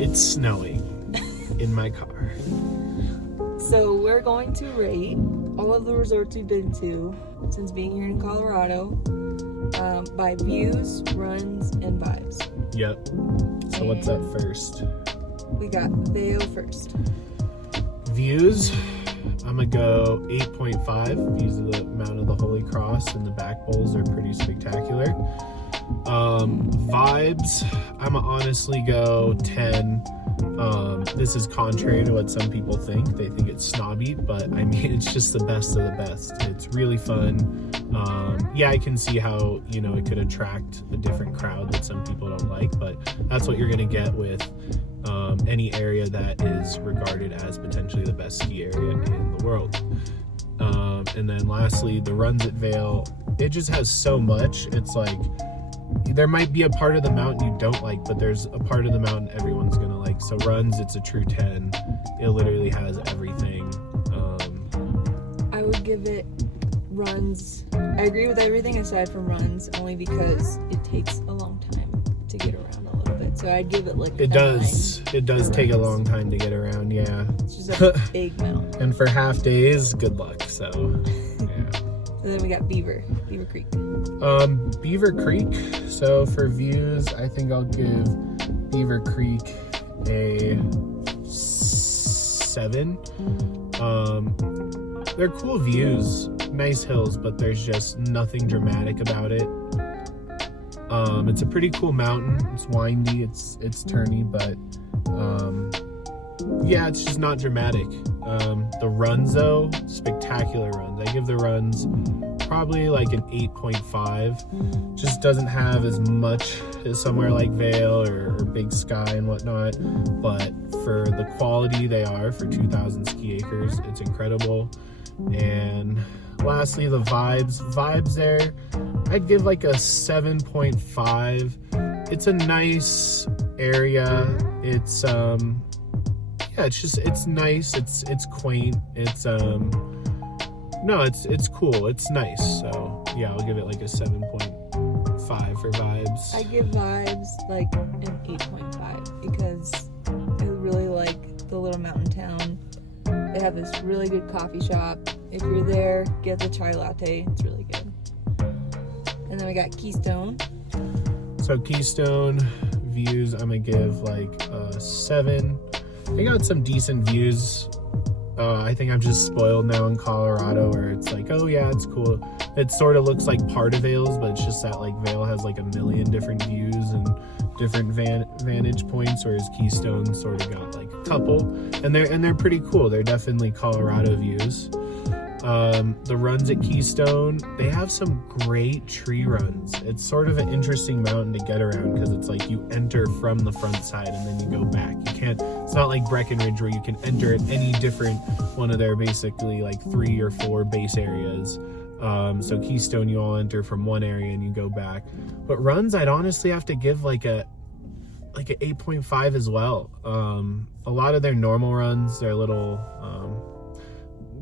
It's snowing in my car. So we're going to rate all of the resorts we've been to since being here in Colorado by views, runs, and vibes. Yep. So what's up first? We got Vail first. Views, I'm gonna go 8.5. Views of the Mount of the Holy Cross and the back bowls are pretty spectacular. Vibes, I'm gonna honestly go 10. This is contrary to what some people think. They think it's snobby, but I mean, it's just the best of the best. It's really fun. Yeah, I can see how, you know, it could attract a different crowd that some people don't like, but that's what you're gonna get with any area that is regarded as potentially the best ski area in the world. And then lastly, the runs at Vail, it just has so much. It's like, there might be a part of the mountain you don't like, but there's a part of the mountain everyone's gonna like. So runs, it's a true 10. It literally has everything. I would give it runs. I agree with everything aside from runs, only because it takes a long time to get around a little bit. So I'd give it like it does take a long time to get around. Yeah, it's just a big mountain. And for half days, good luck. So yeah. So then we got Beaver Creek. Beaver Creek. So for views, I think I'll give Beaver Creek a 7. They're cool views, nice hills, but there's just nothing dramatic about it. It's a pretty cool mountain. It's windy, it's turny, but yeah, it's just not dramatic. The runs though, spectacular runs. I give the runs probably like an 8.5. Just doesn't have as much as somewhere like Vail or Big Sky and whatnot, but for the quality they are for 2,000 ski acres, it's incredible. And lastly, the vibes there, I'd give like a 7.5. It's a nice area. It's yeah, it's nice. It's quaint. It's it's cool. It's nice. So yeah, I'll give it like a 7.5 for vibes. I give vibes like an 8.5 because I really like the little mountain town. They have this really good coffee shop. If you're there, get the chai latte. It's really good. And then we got Keystone. So Keystone views, I'm gonna give like a 7. They got some decent views. I think I'm just spoiled now in Colorado where it's like, oh yeah, it's cool. It sort of looks like part of Vail's, but it's just that like Vail has like a million different views and different vantage points, whereas Keystone sort of got like a couple, and they're pretty cool. They're definitely Colorado views. The runs at Keystone, they have some great tree runs. It's sort of an interesting mountain to get around because it's like you enter from the front side and then you go back. It's not like Breckenridge where you can enter at any different one of their basically like 3 or 4 base areas. So Keystone, you all enter from one area and you go back. But runs, I'd honestly have to give like a 8.5 as well. A lot of their normal runs, they're a little,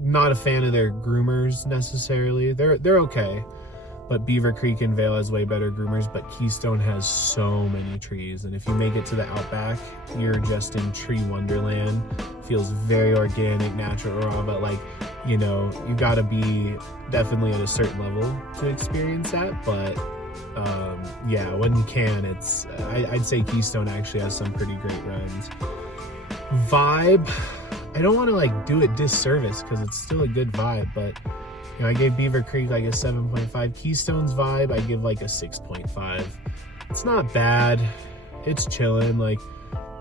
not a fan of their groomers necessarily. They're okay, but Beaver Creek and Vail has way better groomers, but Keystone has so many trees, and if you make it to the outback, you're just in tree wonderland. Feels very organic, natural, raw, but like, you know, you gotta be definitely at a certain level to experience that. But yeah, when you can, I'd say Keystone actually has some pretty great runs. Vibe, I don't want to like do it disservice because it's still a good vibe, but you know, I gave Beaver Creek like a 7.5. Keystone's vibe, I give like a 6.5. It's not bad. It's chilling. Like,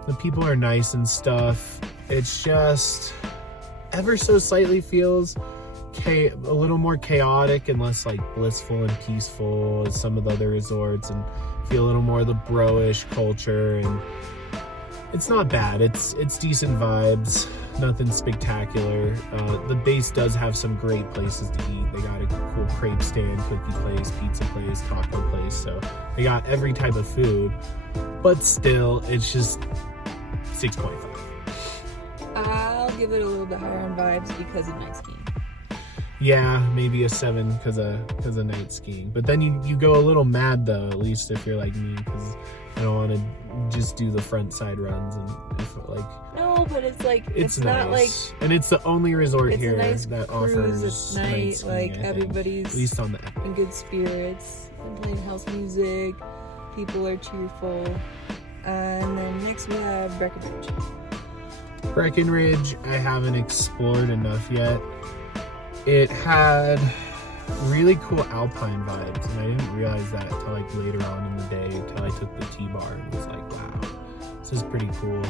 the people are nice and stuff. It's just ever so slightly feels a little more chaotic and less like blissful and peaceful as some of the other resorts, and feel a little more of the bro-ish culture. And it's not bad. It's decent vibes. Nothing spectacular. The base does have some great places to eat. They got a cool crepe stand, cookie place, pizza place, taco place. So they got every type of food, but still, it's just 6.5. I'll give it a little bit higher on vibes because of night skiing. Yeah, maybe a 7 because of night skiing. But then you go a little mad though, at least if you're like me, because I don't want to just do the front side runs and if like. No, but it's like it's not nice. like. And it's the only resort It's here a nice that cruise. offers It's night night. skiing, Like I think. everybody's At least on the Epic. in good spirits and playing house music. People are cheerful. And then next we have Breckenridge. Breckenridge, I haven't explored enough yet. It had really cool alpine vibes, and I didn't realize that until like later on in the day, until I took the T-bar and was like, wow, this is pretty cool.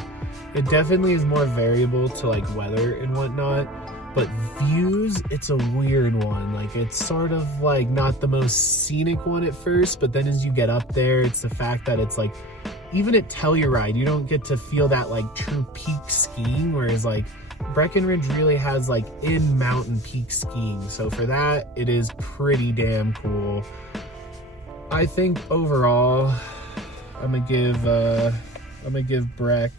It definitely is more variable to like weather and whatnot, but views, it's a weird one. Like it's sort of like not the most scenic one at first, but then as you get up there, it's the fact that it's like, even at Telluride, you don't get to feel that like true peak skiing, whereas like Breckenridge really has like in mountain peak skiing. So for that, it is pretty damn cool. I think overall, I'm gonna give Breck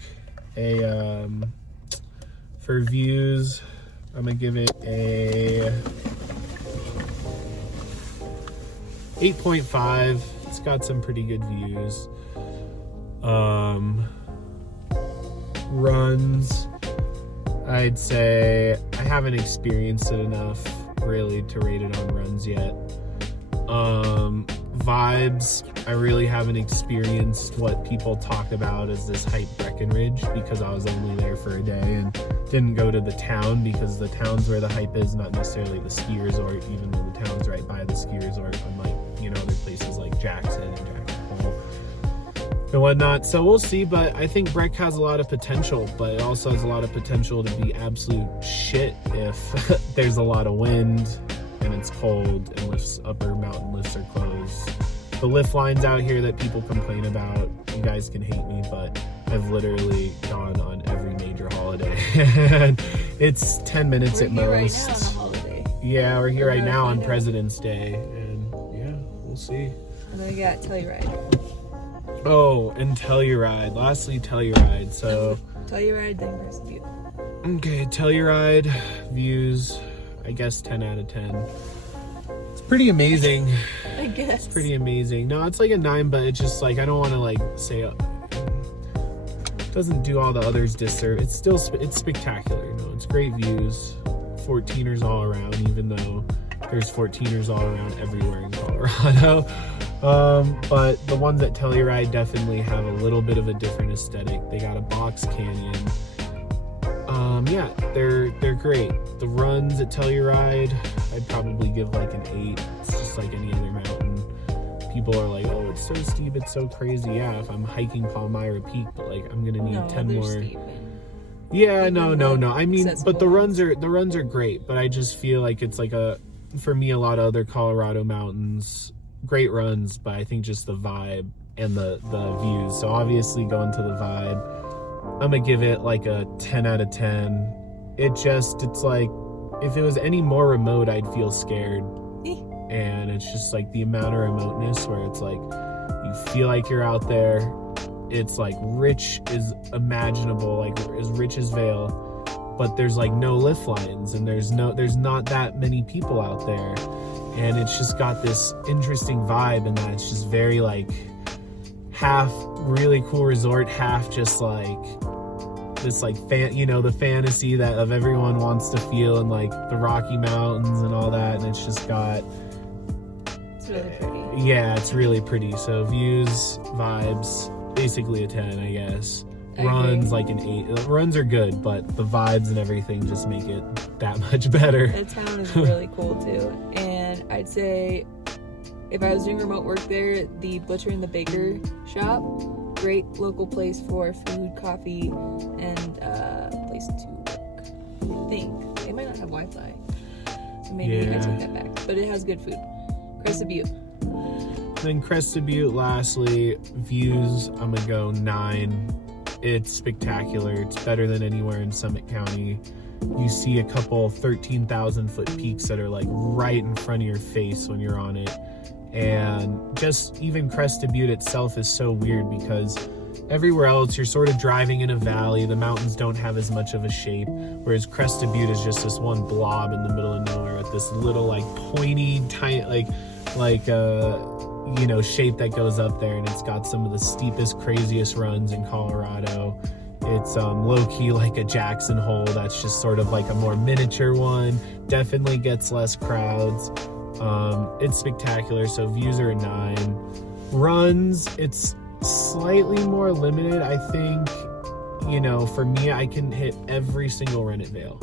a for views, I'm gonna give it a 8.5. It's got some pretty good views. Runs, I'd say I haven't experienced it enough really to rate it on runs yet. Vibes, I really haven't experienced what people talk about as this hype Breckenridge because I was only there for a day and didn't go to the town, because the town's where the hype is, not necessarily the ski resort, even though the town's right by the ski resort, unlike, you know, other places like Jackson and Jackson Hole and whatnot. So we'll see, but I think Breck has a lot of potential, but it also has a lot of potential to be absolute shit if there's a lot of wind and it's cold and upper mountain lifts are closed. The lift lines out here that people complain about, you guys can hate me, but I've literally gone on every major holiday. And it's 10 minutes at most. Right now on a holiday. Yeah, we're here right now on President's Day, and yeah, we'll see. And then we got Telluride. Oh, and Telluride. Lastly, Telluride. So Telluride, then Crested Butte. okay, Telluride views, I guess 10 out of 10. It's pretty amazing. I guess. It's pretty amazing. No, it's like a 9, but it's just like, I don't want to like say it doesn't do all the others disservice. It's still, it's spectacular. No, it's great views. 14ers all around, even though there's 14ers all around everywhere in Colorado. But the ones at Telluride definitely have a little bit of a different aesthetic. They got a box canyon. Yeah, they're great. The runs at Telluride, I'd probably give like an 8. It's just like any other mountain. People are like, oh, it's so steep, it's so crazy. Yeah, if I'm hiking Palmyra Peak, but like I'm gonna need 10 more. Steep. Yeah, Even no. I mean, but the ones. runs are great, but I just feel like it's like for me, a lot of other Colorado mountains, great runs, but I think just the vibe and the views. So obviously going to the vibe, I'm gonna give it like a 10 out of 10. It's like, if it was any more remote, I'd feel scared. And it's just like the amount of remoteness where it's like, you feel like you're out there. It's like rich as imaginable, like as rich as Vail, but there's like no lift lines and there's not that many people out there. And it's just got this interesting vibe, and that it's just very like half really cool resort, half just like this like the fantasy that of everyone wants to feel in like the Rocky Mountains and all that. And it's just got, it's really pretty. Yeah, it's really pretty. So views, vibes, basically a 10, I guess. Runs like an 8. Runs are good, but the vibes and everything just make it that much better. The town is really cool too. And I'd say if I was doing remote work there, the Butcher and the Baker shop, great local place for food, coffee, and place to work. I think they might not have Wi-Fi, so maybe I take that back. But it has good food. Crested Butte. Then Crested Butte, lastly, views, I'm gonna go 9. It's spectacular. It's better than anywhere in Summit County. You see a couple 13,000 foot peaks that are like right in front of your face when you're on it. And just even Crested Butte itself is so weird because everywhere else you're sort of driving in a valley. The mountains don't have as much of a shape, whereas Crested Butte is just this one blob in the middle of nowhere with this little like pointy tiny you know, shape that goes up there, and it's got some of the steepest, craziest runs in Colorado. It's low-key like a Jackson Hole. That's just sort of like a more miniature one. Definitely gets less crowds. It's spectacular, so views are a 9. Runs, it's slightly more limited. I think, you know, for me, I can hit every single run at Vail.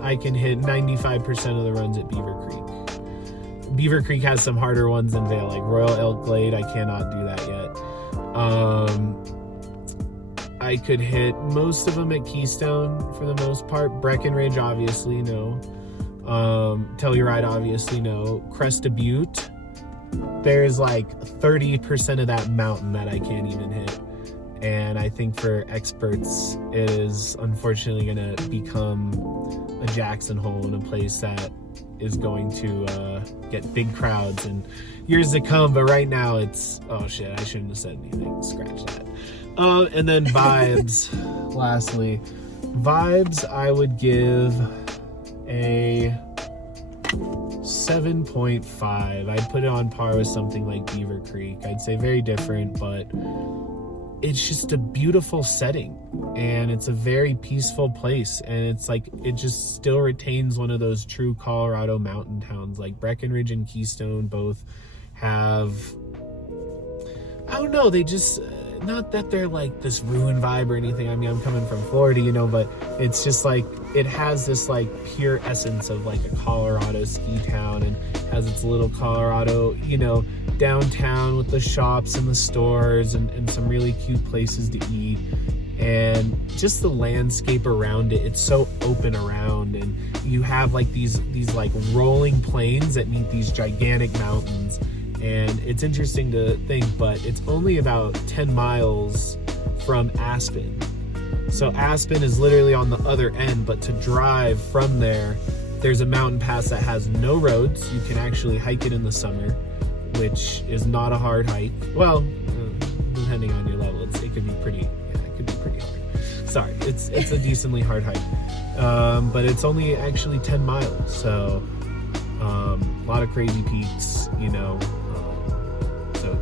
I can hit 95% of the runs at Beaver Creek. Beaver Creek has some harder ones than Vail, like Royal Elk Glade. I cannot do that yet. I could hit most of them at Keystone for the most part. Breckenridge, obviously, no. Telluride, obviously, no. Cresta Butte, there's like 30% of that mountain that I can't even hit. And I think for experts, it is unfortunately going to become a Jackson Hole in a place that is going to get big crowds in years to come. But right now it's, oh shit, I shouldn't have said anything. Scratch that. And then Vibes, lastly. Vibes, I would give a 7.5. I'd put it on par with something like Beaver Creek. I'd say very different, but it's just a beautiful setting, and it's a very peaceful place, and it's like it just still retains one of those true Colorado mountain towns. Like Breckenridge and Keystone both have, I don't know, they just, not that they're like this ruin vibe or anything. I mean, I'm coming from Florida, you know, but it's just like it has this like pure essence of like a Colorado ski town, and has its little Colorado, you know, downtown with the shops and the stores and some really cute places to eat, and just the landscape around it. It's so open around, and you have like these like rolling plains that meet these gigantic mountains. And it's interesting to think, but it's only about 10 miles from Aspen. So Aspen is literally on the other end, but to drive from there, there's a mountain pass that has no roads. You can actually hike it in the summer, which is not a hard hike. Well, depending on your level, it could be pretty, it could be pretty hard. Sorry, it's a decently hard hike. But it's only actually 10 miles. So a lot of crazy peaks, you know. So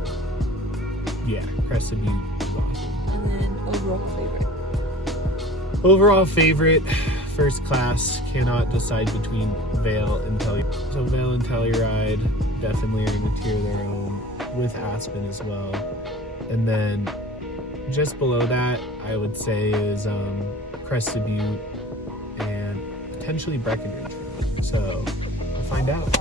yeah, Cresta Butte is awesome. And then overall favorite. Overall favorite, first class, cannot decide between Vail and Telluride. So Vail and Telluride definitely are in a tier of their own, with Aspen as well. And then just below that, I would say is Cresta Butte and potentially Breckenridge. So we'll find out.